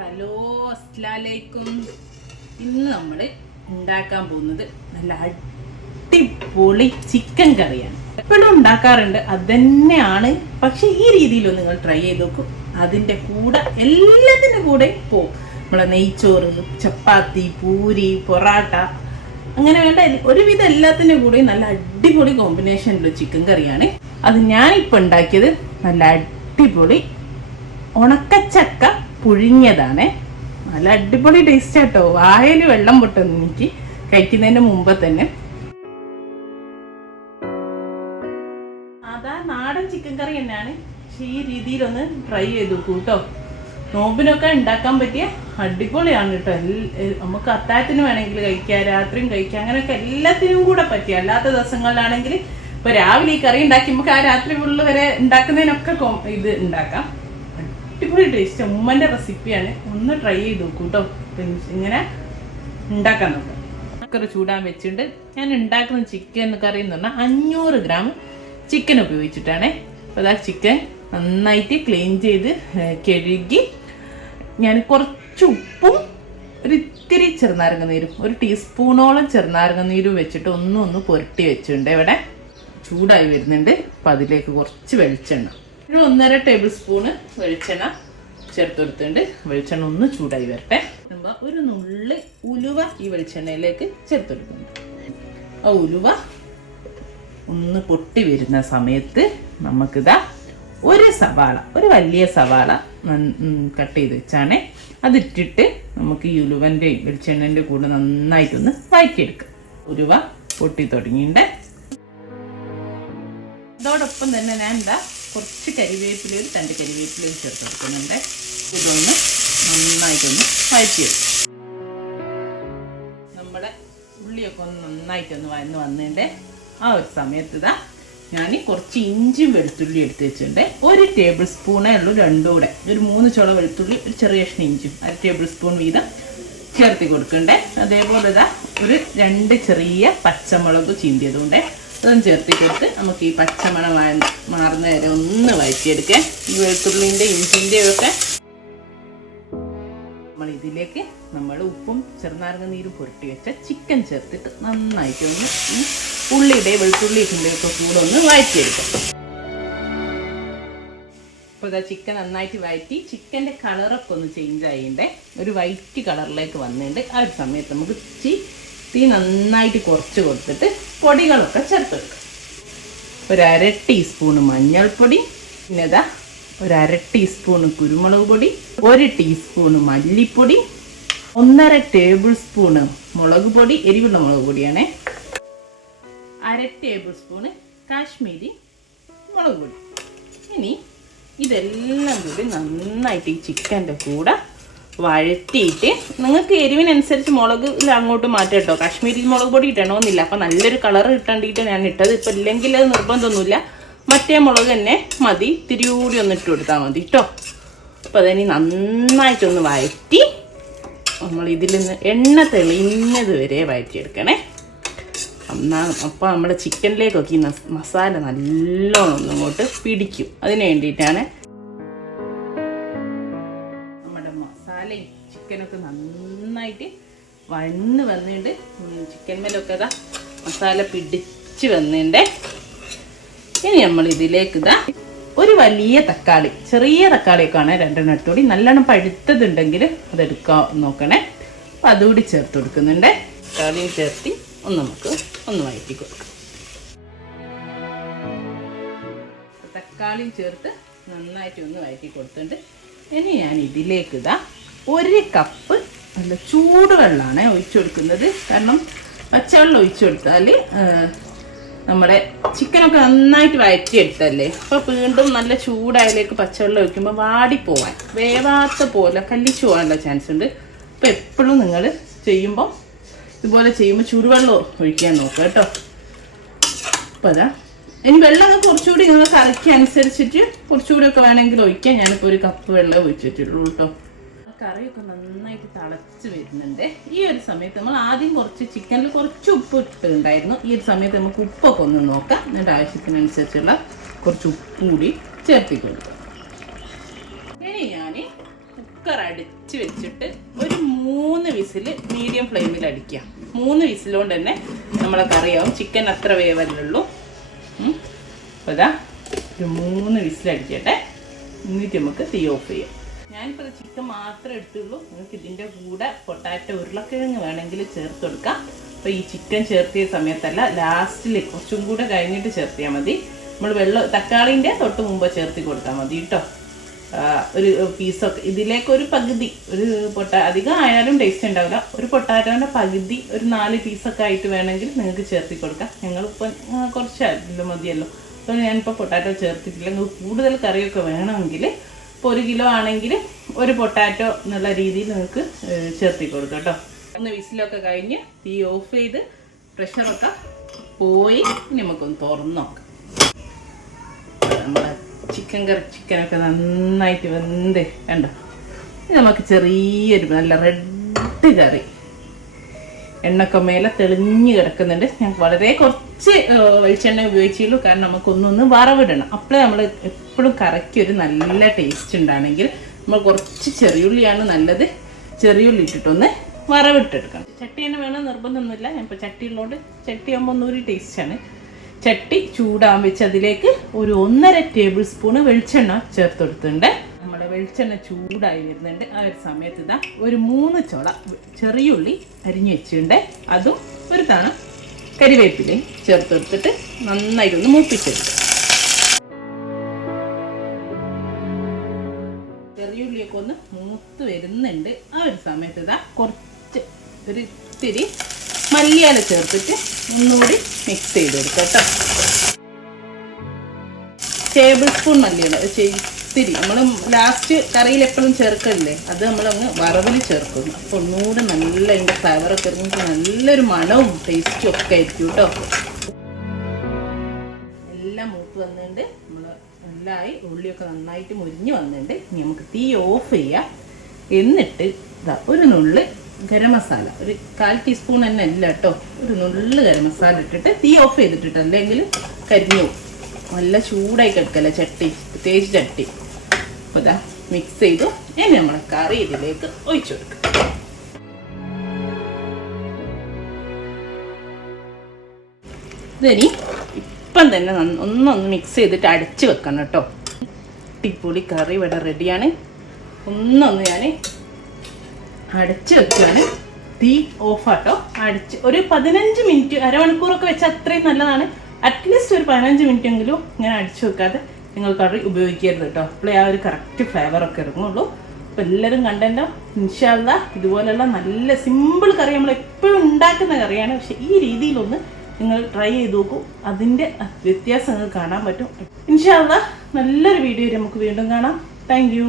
Hello, അസ്സലാമലൈക്കും. ഇന്ന് നമ്മൾ ഉണ്ടാക്കാൻ പോകുന്നത് നല്ല അടിപൊളി ചിക്കൻ കറിയാണ്. എപ്പോഴും ഉണ്ടാക്കാറുണ്ട്, അത് തന്നെയാണ്. പക്ഷെ ഈ രീതിയിലൊന്നും നിങ്ങൾ ട്രൈ ചെയ്ത് നോക്കും. അതിൻ്റെ കൂടെ എല്ലാത്തിൻ്റെ കൂടെ പോകും. നമ്മളെ നെയ്ച്ചോറ്, ചപ്പാത്തി, പൂരി, പൊറാട്ട, അങ്ങനെ വേണ്ട ഒരുവിധം എല്ലാത്തിൻ്റെ കൂടെ നല്ല അടിപൊളി കോമ്പിനേഷനുള്ള ചിക്കൻ കറിയാണ്. അത് ഞാനിപ്പോൾ ഉണ്ടാക്കിയത് നല്ല അടിപൊളി ഉണക്കച്ചക്ക പുഴുങ്ങിയതാണ്. നല്ല അടിപൊളി ടേസ്റ്റ് ആട്ടോ. വായയിൽ വെള്ളം പൊട്ടുന്നു എനിക്ക് കഴിക്കുന്നതിന് മുമ്പ് തന്നെ. അതാ നാടൻ ചിക്കൻ കറി തന്നെയാണ്. പക്ഷെ ഈ രീതിയിലൊന്ന് ട്രൈ ചെയ്ത് നോക്കൂ കേട്ടോ. നോമ്പിനൊക്കെ ഉണ്ടാക്കാൻ പറ്റിയ അടിപൊളിയാണ് കേട്ടോ. നമുക്ക് അത്താഴത്തിന് വേണമെങ്കിൽ കഴിക്കാം, രാത്രിയും കഴിക്കാം, അങ്ങനെയൊക്കെ എല്ലാത്തിനും കൂടെ പറ്റിയ. അല്ലാത്ത ദിവസങ്ങളിലാണെങ്കിൽ ഇപ്പൊ രാവിലെ ഈ കറി ഉണ്ടാക്കി നമുക്ക് ആ രാത്രി ഫുള്ള് വരെ ഉണ്ടാക്കുന്നതിനൊക്കെ ഇത് ഉണ്ടാക്കാം. അടിപൊളി ടേസ്റ്റ്. ഉമ്മൻ്റെ റെസിപ്പിയാണ്. ഒന്ന് ട്രൈ ചെയ്ത് നോക്കൂ കേട്ടോ. ഇങ്ങനെ ഉണ്ടാക്കാൻ നോക്കാം. കുക്കർ ചൂടാൻ വെച്ചിട്ടുണ്ട്. ഞാൻ ഉണ്ടാക്കുന്ന ചിക്കൻ കറി എന്ന് പറഞ്ഞാൽ 500 ഗ്രാം ചിക്കൻ ഉപയോഗിച്ചിട്ടാണ്. അപ്പോൾ അതാ ചിക്കൻ നന്നായിട്ട് ക്ലീൻ ചെയ്ത് കഴുകി ഞാൻ കുറച്ച് ഉപ്പും ഒരിത്തിരി ചെറുനാരങ്ങ നീരും, 1 ടീസ്പൂണോളം ചെറുനാരങ്ങ നീരും വെച്ചിട്ട് ഒന്ന് പുരട്ടി വെച്ചിട്ടുണ്ട്. ഇവിടെ ചൂടായി വരുന്നുണ്ട്. അപ്പം അതിലേക്ക് കുറച്ച് വെളിച്ചെണ്ണ, ഒരു 1.5 ടേബിൾ സ്പൂണ് വെളിച്ചെണ്ണ ചേർത്ത് കൊടുത്തിട്ടുണ്ട്. വെളിച്ചെണ്ണ ഒന്ന് ചൂടായി വരട്ടെ. ഒരു നുള്ളി ഉലുവ ഈ വെളിച്ചെണ്ണയിലേക്ക് ചേർത്ത് കൊടുക്കുന്നുണ്ട്. ആ ഉലുവ ഒന്ന് പൊട്ടി വരുന്ന സമയത്ത് നമുക്കിതാ ഒരു സവാള, ഒരു വലിയ സവാള കട്ട് ചെയ്ത് വെച്ചാണ് അതിട്ടിട്ട് നമുക്ക് ഈ ഉലുവൻ്റെയും വെളിച്ചെണ്ണൻ്റെ കൂടെ നന്നായിട്ടൊന്ന് വഴറ്റിയെടുക്കാം. ഉലുവ പൊട്ടി തുടങ്ങിയിട്ടുണ്ട്. അതോടൊപ്പം തന്നെ ഞാൻ എന്താ കുറച്ച് കരിവേപ്പിലയും 2 കരിവേപ്പിലയും ചേർത്ത് കൊടുക്കുന്നുണ്ട്. ഇതൊന്ന് നന്നായിട്ടൊന്ന് വഴറ്റിയെടുക്കും. നമ്മുടെ ഉള്ളിയൊക്കെ ഒന്ന് നന്നായിട്ടൊന്ന് വന്നിട്ടുണ്ട്. ആ ഒരു സമയത്ത് ഇതാ ഞാൻ കുറച്ച് ഇഞ്ചിയും വെളുത്തുള്ളി എടുത്ത് വെച്ചിട്ടുണ്ട്. 1 ടേബിൾ സ്പൂണേ ഉള്ളൂ, രണ്ടും കൂടെ ഒരു 3 ചുള വെളുത്തുള്ളി, ഒരു ചെറിയ കഷ്ണം ഇഞ്ചും 1 ടേബിൾ സ്പൂൺ വീതം ചേർത്തി കൊടുക്കണ്ടേ. അതേപോലെ ഇതാ ഒരു 2 ചെറിയ പച്ചമുളക് ചീന്തിയതുകൊണ്ട് അതൊന്ന് ചേർത്തി കൊടുത്ത് നമുക്ക് ഈ പച്ചമണം മാറുന്ന വരെ ഒന്ന് വഴറ്റിയെടുക്കാം. ഈ വെളുത്തുള്ളിൻ്റെ ഇഞ്ചിൻ്റെയും ഒക്കെ നമ്മൾ ഇതിലേക്ക് നമ്മൾ ഉപ്പും ചെറുനാരങ്ങ നീരും പുരട്ടി വെച്ച ചിക്കൻ ചേർത്തിട്ട് നന്നായിട്ടൊന്ന് ഈ ഉള്ളിയുടെ വെളുത്തുള്ളിയുടെ ഒക്കെ കൂടെ ഒന്ന് വഴറ്റിയെടുക്കാം. അപ്പോൾ ഇതാ ചിക്കൻ നന്നായിട്ട് വഴറ്റി ചിക്കൻ്റെ കളറൊക്കെ ഒന്ന് ചേഞ്ച് ആയിട്ടുണ്ട്. ഒരു വൈറ്റ് കളറിലേക്ക് വന്നിട്ടുണ്ട്. ആ ഒരു സമയത്ത് നമുക്ക് തീ നന്നായിട്ട് കുറച്ച് കൊടുത്തിട്ട് പൊടികളൊക്കെ ചേർത്തെടുക്കാം. ഒരു 1/2 ടീസ്പൂണ് മഞ്ഞൾപ്പൊടി, പിന്നെ ഇതാ ഒരു 1/2 ടീസ്പൂണ് കുരുമുളക് പൊടി, 1 ടീസ്പൂണ് മല്ലിപ്പൊടി, 1.5 ടേബിൾ സ്പൂണ് മുളക് പൊടി, എരിവുള്ള മുളക് പൊടിയാണ്, 1/2 ടേബിൾ സ്പൂണ് കാശ്മീരി മുളക് പൊടി. ഇനി ഇതെല്ലാം കൂടി നന്നായിട്ട് ഈ ചിക്കൻ്റെ കൂടെ വഴറ്റിയിട്ട് നിങ്ങൾക്ക് എരിവിനനുസരിച്ച് മുളക് അങ്ങോട്ട് മാറ്റാം കേട്ടോ. കാശ്മീരി മുളക് പൊടി ഇടണമെന്നില്ല. അപ്പം നല്ലൊരു കളർ കിട്ടേണ്ടിയിട്ട് ഞാൻ ഇട്ടത്. ഇപ്പം ഇല്ലെങ്കിൽ അത് നിർബന്ധമൊന്നുമില്ല, മറ്റേ മുളക് തന്നെ മതി. തിരി കൂടി ഒന്ന് ഇട്ട് കൊടുത്താൽ മതി കേട്ടോ. അപ്പോൾ അതിന് നന്നായിട്ടൊന്ന് വഴറ്റി നമ്മൾ ഇതിൽ നിന്ന് എണ്ണ തെളിഞ്ഞത് വരെ വഴറ്റിയെടുക്കണേ. അപ്പോൾ നമ്മുടെ ചിക്കനിലേക്കൊക്കെ ഈ മസാല നല്ലോണം ഒന്നും അങ്ങോട്ട് പിടിക്കും. അതിന് വേണ്ടിയിട്ടാണ് ചിക്കനൊക്കെ നന്നായിട്ട് വന്നിട്ട് ചിക്കൻ മേലൊക്കെ ഇതാ മസാല പിടിച്ച് വന്നിട്ടുണ്ട്. ഇനി നമ്മൾ ഇതിലേക്ക് ഇതാ ഒരു വലിയ തക്കാളി, ചെറിയ തക്കാളിയൊക്കെയാണ് 2 എടുത്തുകൂടി, നല്ലോണം പഴുത്തതുണ്ടെങ്കിൽ അതെടുക്കാൻ നോക്കണേ. അപ്പം അതുകൂടി ചേർത്ത് കൊടുക്കുന്നുണ്ട്. തക്കാളിയും ചേർത്തി നമുക്ക് ഒന്ന് വഴറ്റി കൊടുക്കാം. തക്കാളിയും ചേർത്ത് നന്നായിട്ട് ഒന്ന് വഴറ്റി കൊടുത്തിട്ടുണ്ട്. ഇനി ഞാൻ ഇതിലേക്ക് ഇതാ 1 കപ്പ് നല്ല ചൂടുവെള്ളമാണ് ഒഴിച്ചു കൊടുക്കുന്നത്. കാരണം പച്ചവെള്ളം ഒഴിച്ചു കൊടുത്താൽ നമ്മുടെ ചിക്കനൊക്കെ നന്നായിട്ട് വഴറ്റിയെടുത്തല്ലേ. അപ്പോൾ വീണ്ടും നല്ല ചൂടായതിലേക്ക് പച്ചവെള്ളം ഒഴിക്കുമ്പോൾ വാടിപ്പോവാൻ, വേവാത്ത പോലെ കല്ലിച്ചു പോകാനുള്ള ചാൻസ് ഉണ്ട്. അപ്പോൾ എപ്പോഴും നിങ്ങൾ ചെയ്യുമ്പോൾ ഇതുപോലെ ചെയ്യുമ്പോൾ ചൂടുവെള്ളം ഒഴിക്കാൻ നോക്കുക കേട്ടോ. അപ്പോൾ അതാ ഇനി വെള്ളം കുറച്ചുകൂടി നിങ്ങൾ കറിക്ക് അനുസരിച്ചിട്ട് കുറച്ചുകൂടി ഒക്കെ വേണമെങ്കിൽ ഒഴിക്കാം. ഞാനിപ്പോൾ 1 കപ്പ് വെള്ളം ഒഴിച്ചിട്ടുള്ളൂ കേട്ടോ. കറിയൊക്കെ നന്നായിട്ട് തിളച്ച് വരുന്നുണ്ട്. ഈ ഒരു സമയത്ത് നമ്മൾ ആദ്യം ചിക്കനിൽ കുറച്ച് ഉപ്പ് ഇട്ടിട്ടുണ്ടായിരുന്നു. ഈ ഒരു സമയത്ത് നമുക്ക് ഉപ്പൊക്കെ ഒന്ന് നോക്കാം. എന്നിട്ട് ആവശ്യത്തിനനുസരിച്ചുള്ള കുറച്ച് ഉപ്പ് കൂടി ചേർത്തി കൊടുക്കാം. ഇനി ഞാൻ കുക്കർ അടിച്ച് വെച്ചിട്ട് ഒരു 3 വിസിൽ മീഡിയം ഫ്ലെയിമിൽ അടിക്കുക. 3 വിസിലുകൊണ്ട് തന്നെ നമ്മളെ കറിയാവും. ചിക്കൻ അത്ര വേവല്ലുള്ളൂ. അപ്പോൾ ഇതാ ഒരു 3 വിസിൽ അടിക്കട്ടെ. എന്നിട്ട് നമുക്ക് തീ ഓഫ് ചെയ്യാം. ഞാനിപ്പോൾ ചിക്കൻ മാത്രമേ എടുത്തുള്ളൂ. നിങ്ങൾക്ക് ഇതിൻ്റെ കൂടെ പൊട്ടാറ്റോ ഉരുളക്കിഴങ്ങ് വേണമെങ്കിൽ ചേർത്ത് കൊടുക്കാം. അപ്പോൾ ഈ ചിക്കൻ ചേർത്തിയ സമയത്തല്ല, ലാസ്റ്റിൽ കുറച്ചും കൂടെ കഴിഞ്ഞിട്ട് ചേർത്തിയാൽ മതി. നമ്മൾ തക്കാളിൻ്റെ തൊട്ട് മുമ്പ് ചേർത്തി കൊടുത്താൽ മതി കേട്ടോ. ഒരു പീസൊക്കെ ഇതിലേക്ക് ഒരു പകുതി, ഒരു അധികം ആയാലും ടേസ്റ്റ് ഉണ്ടാവില്ല. ഒരു പൊട്ടാറ്റോൻ്റെ പകുതി ഒരു 4 പീസൊക്കെ ആയിട്ട് വേണമെങ്കിൽ നിങ്ങൾക്ക് ചേർത്തി കൊടുക്കാം. ഞങ്ങളിപ്പോൾ കുറച്ചല്ലോ മതിയല്ലോ. അപ്പോൾ ഞാനിപ്പോൾ പൊട്ടാറ്റോ ചേർത്തിട്ടില്ല. നിങ്ങൾക്ക് കൂടുതൽ കറിയൊക്കെ വേണമെങ്കിൽ ഇപ്പോൾ 1 കിലോ ആണെങ്കിൽ ഒരു പൊട്ടാറ്റോ എന്നുള്ള രീതിയിൽ നിങ്ങൾക്ക് ചേർത്തി കൊടുക്കാം കേട്ടോ. 1 വിസിലൊക്കെ കഴിഞ്ഞ് തീ ഓഫ് ചെയ്ത് പ്രഷറൊക്കെ പോയി നമുക്കൊന്ന് തുറന്ന് നോക്കാം. നമ്മളെ ചിക്കനൊക്കെ നന്നായിട്ട് വെന്ത് കണ്ടോ. നമുക്ക് ചെറിയൊരു നല്ല റെഡ് കറി, എണ്ണൊക്കെ മേലെ തെളിഞ്ഞ് കിടക്കുന്നുണ്ട്. ഞങ്ങൾക്ക് വളരെ കുറച്ച് വെളിച്ചെണ്ണ ഉപയോഗിച്ചുള്ളൂ. കാരണം നമുക്കൊന്നൊന്ന് വറവിടണം. അപ്പോഴേ നമ്മൾ എപ്പോഴും കറിക്ക് ഒരു നല്ല ടേസ്റ്റ് ഉണ്ടാണെങ്കിൽ നമ്മൾ കുറച്ച് ചെറിയുള്ളിയാണ് നല്ലത്. ചെറിയുള്ളി ഇട്ടിട്ടൊന്ന് വറവിട്ടെടുക്കണം. ചട്ടി തന്നെ വേണം നിർബന്ധമൊന്നുമില്ല. ഞാനിപ്പോൾ ചട്ടി ഉള്ളതുകൊണ്ട് ചട്ടി ആകുമ്പോൾ ഒന്നൊരു ടേസ്റ്റാണ്. ചട്ടി ചൂടാൻ വെച്ച് അതിലേക്ക് ഒരു 1.5 ടേബിൾ സ്പൂണ് വെളിച്ചെണ്ണ ചേർത്ത് കൊടുത്തിട്ടുണ്ട്. നമ്മുടെ വെളിച്ചെണ്ണ ചൂടായി വരുന്നുണ്ട്. ആ ഒരു സമയത്ത് ഇതാ ഒരു 3 ചുള ചെറിയുള്ളി അരിഞ്ഞു വെച്ചിട്ടുണ്ട്. അതും ഒരു തവണ കരിവേപ്പിലയും ചേർത്ത് കൊടുത്തിട്ട് നന്നായിട്ടൊന്ന് മൂപ്പിച്ചെടുക്കും. ചെറിയുള്ളിയൊക്കെ ഒന്ന് മൂത്ത് വരുന്നുണ്ട്. ആ ഒരു സമയത്ത് ഇതാ കുറച്ച് ഒരു ഇത്തിരി മല്ലിയില ചേർത്തിട്ട് ഒന്നുകൂടി മിക്സ് ചെയ്ത് കൊടുക്കാം കേട്ടോ. ടേബിൾ സ്പൂൺ മല്ലിയില ഇത്തിരി നമ്മൾ ലാസ്റ്റ് കറിയിൽ എപ്പോഴും ചേർക്കലില്ലേ, അത് നമ്മളങ്ങ് വറവിൽ ചേർക്കുന്നു. അപ്പോൾ ഒന്നുകൂടെ നല്ല അതിൻ്റെ ഫ്ലേവറൊക്കെ ഇറങ്ങിയിട്ട് നല്ലൊരു മണവും ടേസ്റ്റും ഒക്കെ ആയിരിക്കും കേട്ടോ. എല്ലാം മൂത്ത് വന്നിട്ടുണ്ട്. നമ്മൾ നല്ലതായി ഉള്ളിയൊക്കെ നന്നായിട്ട് മുരിഞ്ഞ് വന്നിട്ടുണ്ട്. ഇനി നമുക്ക് തീ ഓഫ് ചെയ്യാം. എന്നിട്ട് ഇതാ ഒരു നുള്ള് ഗരം മസാല, ഒരു 1/4 ടീസ്പൂൺ തന്നെ അല്ല കേട്ടോ, ഒരു നുള്ള് ഗരം മസാല ഇട്ടിട്ട് തീ ഓഫ് ചെയ്തിട്ടിട്ട്, അല്ലെങ്കിൽ കരിഞ്ഞു നല്ല ചൂടായി കിടക്കല്ല ചട്ടി, പ്രത്യേകിച്ച് ചട്ടി. അപ്പോൾ ഇതാ മിക്സ് ചെയ്തു. ഇനി നമ്മളെ കറി ഇതിലേക്ക് ഒഴിച്ചു കൊടുക്കുക. ഇതിനി ഇപ്പം തന്നെ ഒന്നൊന്ന് മിക്സ് ചെയ്തിട്ട് അടച്ച് വെക്കണം കേട്ടോ. അടിപൊളി കറി ഇവിടെ റെഡിയാണ്. ഒന്നൊന്ന് ഞാൻ അടച്ച് വെക്കുകയാണ്. തീ ഓഫാട്ടോ. അടിച്ച് ഒരു 15 മിനിറ്റ്, അരമണിക്കൂറൊക്കെ വെച്ചാൽ അത്രയും നല്ലതാണ്. അറ്റ്ലീസ്റ്റ് ഒരു 15 മിനിറ്റ് എങ്കിലും ഇങ്ങനെ അടിച്ചു വെക്കാതെ നിങ്ങൾ കറി ഉപയോഗിക്കരുത് കേട്ടോ. അപ്പോഴേ ആ ഒരു കറക്റ്റ് ഫ്ലേവറൊക്കെ ഇറങ്ങുള്ളൂ. അപ്പോൾ എല്ലാവരും കണ്ടല്ലോ. ഇൻഷാ അല്ലാഹ് ഇതുപോലെയുള്ള നല്ല സിമ്പിൾ കറി നമ്മൾ എപ്പോഴും ഉണ്ടാക്കുന്ന കറിയാണ്. പക്ഷെ ഈ രീതിയിലൊന്ന് നിങ്ങൾ ട്രൈ ചെയ്ത് നോക്കൂ. അതിൻ്റെ വ്യത്യാസം നിങ്ങൾക്ക് കാണാൻ പറ്റും. ഇൻഷാ അല്ലാഹ് നല്ലൊരു വീഡിയോ നമുക്ക് വീണ്ടും കാണാം. Thank you.